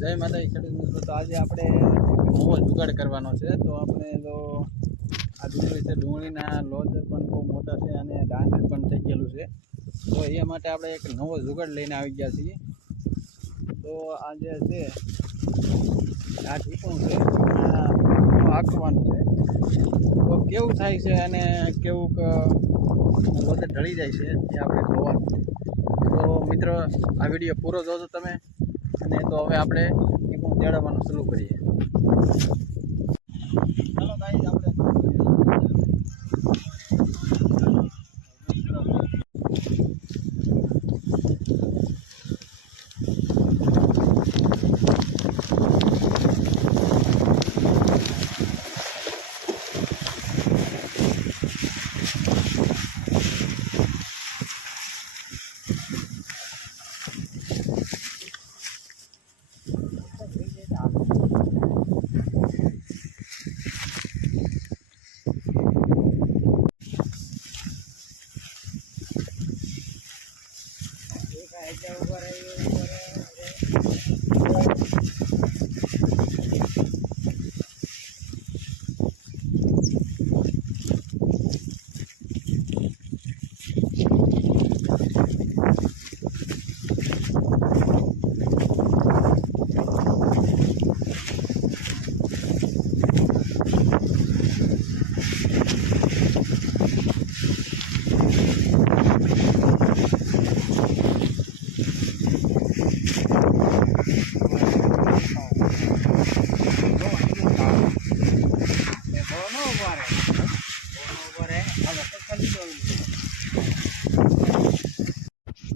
જય માતાજી ખેડૂત મિત્રો. તો આજે આપણે નવો જુગાડ કરવાનો છે. તો આપણે જો આ ડુંગળી છે, ડુંગળીના લોદર પણ બહુ મોટા છે અને ડાંગર પણ થઈ ગયેલું છે. તો એ માટે આપણે એક નવો જુગાડ લઈને આવી ગયા છીએ. તો આ જે છે આ ટીપણું છે આંકવાનું છે. તો કેવું થાય છે અને કેવું લોદર ઢળી જાય છે એ આપણે જોવાનું છે. તો મિત્રો આ વિડીયો પૂરો જોજો તમે. અને તો હવે આપણે ટીપણું તેડવાનું શરૂ કરીએ. ચાલો ગાઈસ આપણે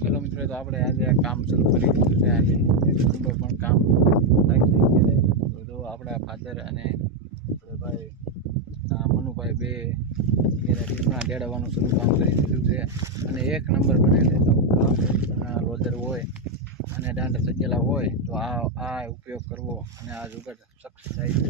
ચલો મિત્રો, તો આપણે આજે કામ શરૂ કરી દીધું છે અને એક નંબર પણ કામ થાય છે. તો આપણા ફાધર અને આપણે ભાઈ મનુભાઈ બે ટીપણા તેડવાનું શરૂ કામ કરી દીધું છે અને એક નંબર બને છે. તો લોદર હોય અને દાંડા સજેલા હોય તો આ ઉપયોગ કરવો અને આ જુગાડ સક્સેસ થાય છે.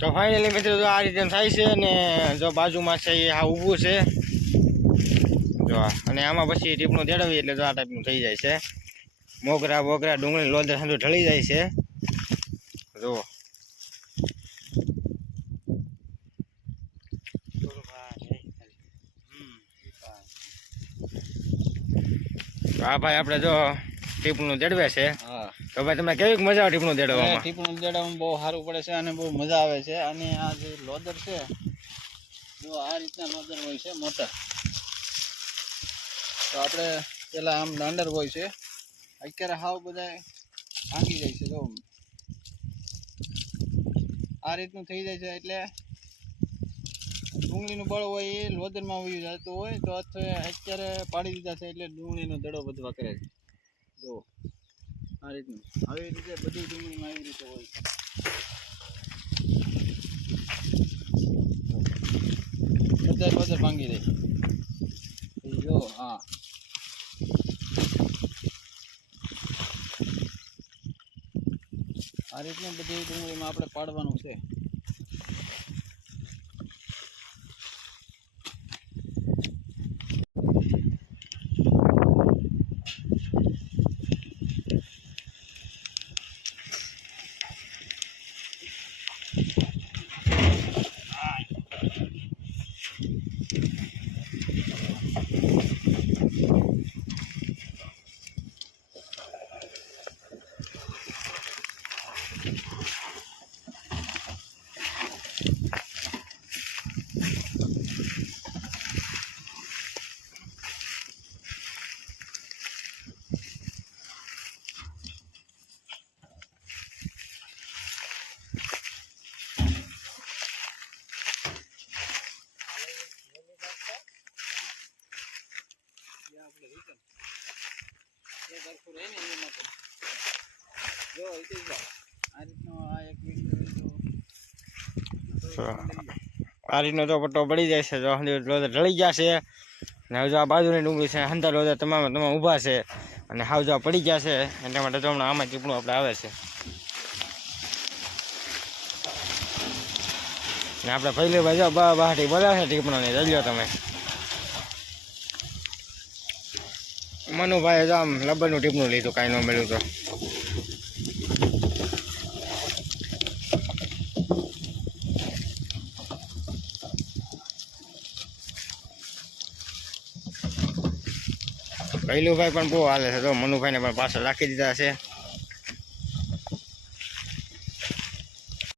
તો ફાઇનલી મિત્રો જો આ રીતે થાય છે અને જો બાજુમાં છે એ આ ઊભું છે જો, અને આમાં પછી ટીપણું તેડવીએ એટલે જો આ ટાઈપનું થઈ જાય છે. મોગરા બોગરા ડુંગળી લોદર સાંધું ઢળી જાય છે. જો આ ભાઈ આપણે જો ટીપણું તેડવે છે. તો ભાઈ તમને કેવી મજા આવે ટીપણું તેડવામાં? ટીપણું તેડવામાં બહુ સારું પડે છે અને બહુ મજા આવે છે. અને આ જે લોદર છે જો આ રીતના લોદર હોય છે મોટા. તો આપણે પેલા આમ દાંડર હોય છે, અત્યારે હાવ બધા ભાંગી જાય છે. જો આ રીતનું થઈ જાય છે એટલે ડુંગળીનું બળ હોય એ લોદરમાં વયું જતું હોય. તો અત્યારે પાડી દીધા છે એટલે ડુંગળીનો દડો વધવા કરે છે. જો આ રીતનું આવી રીતે બધી ડુંગળીમાં આવી રીતે હોય. બધા લોદર ભાંગી દે. જો હા આ રીતનું બધી ડુંગળીમાં આપણે પાડવાનું છે. હિતેશભાઈ આ રીતનો આ એક વિડીયો આ રીતનો તો પટ્ટો પડી જાય છે. જો લોદર ઢળી ગયા છે અને હવે જો આ બાજુની ડુંગળી છે હંતા લોદર તમામ ઊભા છે અને હાવ જો પડી ગયા છે એટલા માટે તો હમણાં આમાં ટીપણું આપણે આવે છે. ને આપણે પહેલી ભાઈ જો બહાટી બોલાવે છે ટીપણોની જલ્યો તમે. મનુભાઈ જો આમ લબ્બરનું ટીપણું લીધું કાંઈ ન મળ્યું તો. પહેલું ભાઈ પણ બહુ હાલે છે તો મનુભાઈને પણ પાછળ રાખી દીધા છે.